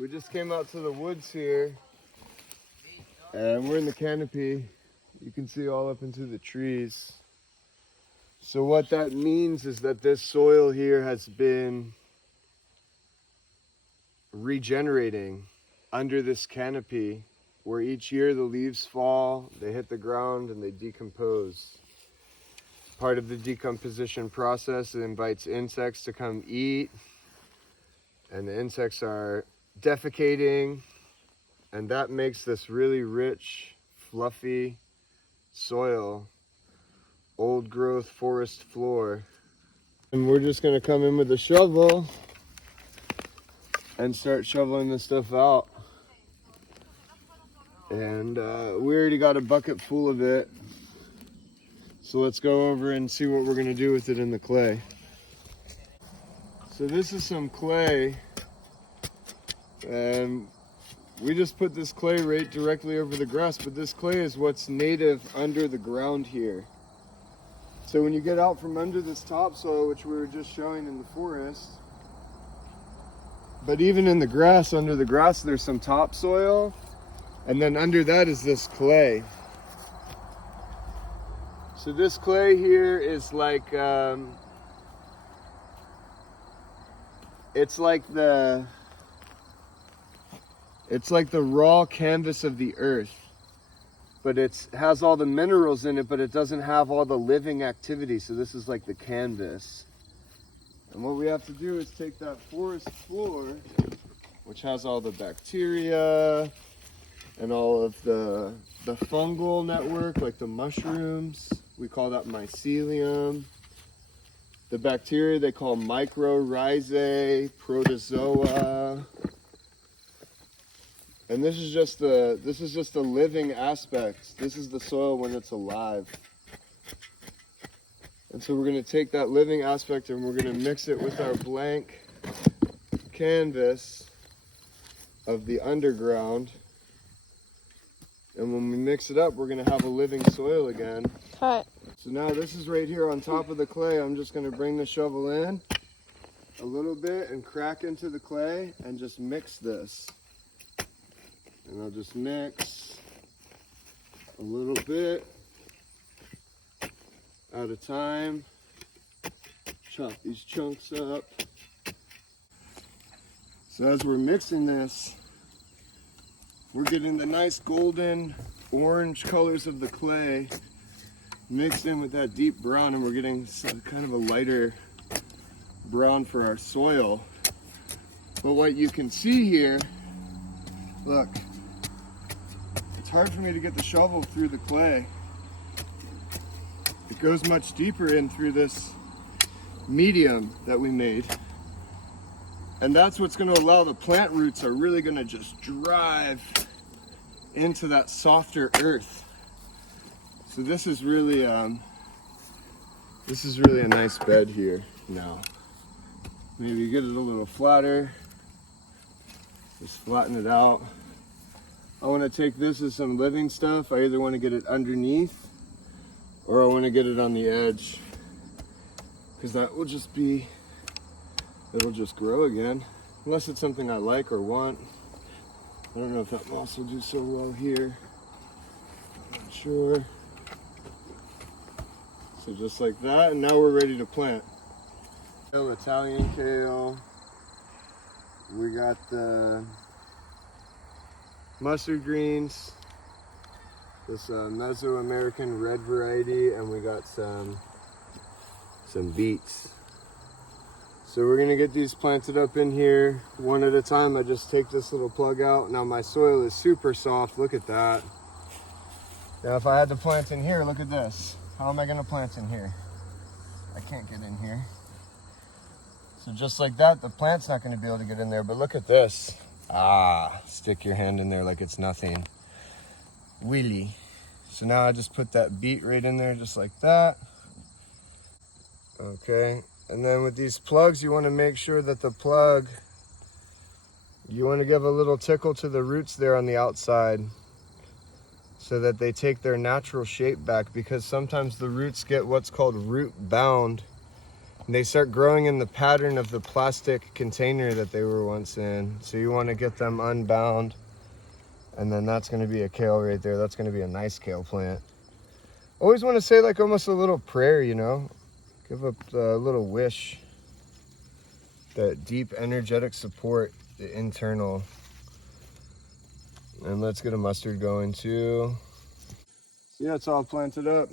We just came out to the woods here, and we're in the canopy. You can see all up into the trees. So what that means is that this soil here has been regenerating under this canopy, where each year the leaves fall, they hit the ground, and they decompose. Part of the decomposition process, it invites insects to come eat, and the insects are defecating, and that makes this really rich, fluffy soil, old growth forest floor. And we're just gonna come in with a shovel and start shoveling this stuff out. And we already got a bucket full of it. So let's go over and see what we're gonna do with it in the clay. So this is some clay, and we just put this clay right directly over the grass, but this clay is what's native under the ground here. So when you get out from under this topsoil, which we were just showing in the forest, but even in the grass, under the grass, there's some topsoil, and then under that is this clay. So this clay here is like, it's like the raw canvas of the earth, but it has all the minerals in it, but it doesn't have all the living activity. So this is like the canvas. And what we have to do is take that forest floor, which has all the bacteria and all of the fungal network, like the mushrooms. We call that mycelium. The bacteria they call mycorrhizae, protozoa. And this is just the living aspect. This is the soil when it's alive. And so we're going to take that living aspect and we're going to mix it with our blank canvas of the underground. And when we mix it up, we're going to have a living soil again. Cut. So now this is right here on top of the clay. I'm just going to bring the shovel in a little bit and crack into the clay and just mix this. And I'll just mix a little bit at a time. Chop these chunks up. So as we're mixing this, we're getting the nice golden orange colors of the clay mixed in with that deep brown, and we're getting kind of a lighter brown for our soil. But what you can see here, look, it's hard for me to get the shovel through the clay. It goes much deeper in through this medium that we made. And that's what's going to allow the plant roots are really going to just drive into that softer earth. So this is really a nice bed here now. Maybe get it a little flatter. Just flatten it out. I want to take this as some living stuff. I either want to get it underneath or I want to get it on the edge, because that will just be, it'll just grow again, unless it's something I like or want. I don't know if that moss will do so well here. I'm not sure. So just like that, and now we're ready to plant. Italian kale. We got the mustard greens, this Mesoamerican red variety, and we got some beets. So we're gonna get these planted up in here one at a time. I just take this little plug out. Now my soil is super soft, look at that. Now if I had to plant in here, look at this. How am I gonna plant in here? I can't get in here. So just like that, the plant's not gonna be able to get in there, but look at this. Stick your hand in there like it's nothing. Wheelie. So now I just put that beet right in there just like that. Okay, and then with these plugs, you want to make sure that the plug, you want to give a little tickle to the roots there on the outside so that they take their natural shape back, because sometimes the roots get what's called root bound, And they start growing in the pattern of the plastic container that they were once in. So you want to get them unbound. And then that's going to be a kale right there. That's going to be a nice kale plant. Always want to say like almost a little prayer, you know. Give up a little wish. That deep energetic support, the internal. And let's get a mustard going too. So yeah, it's all planted up.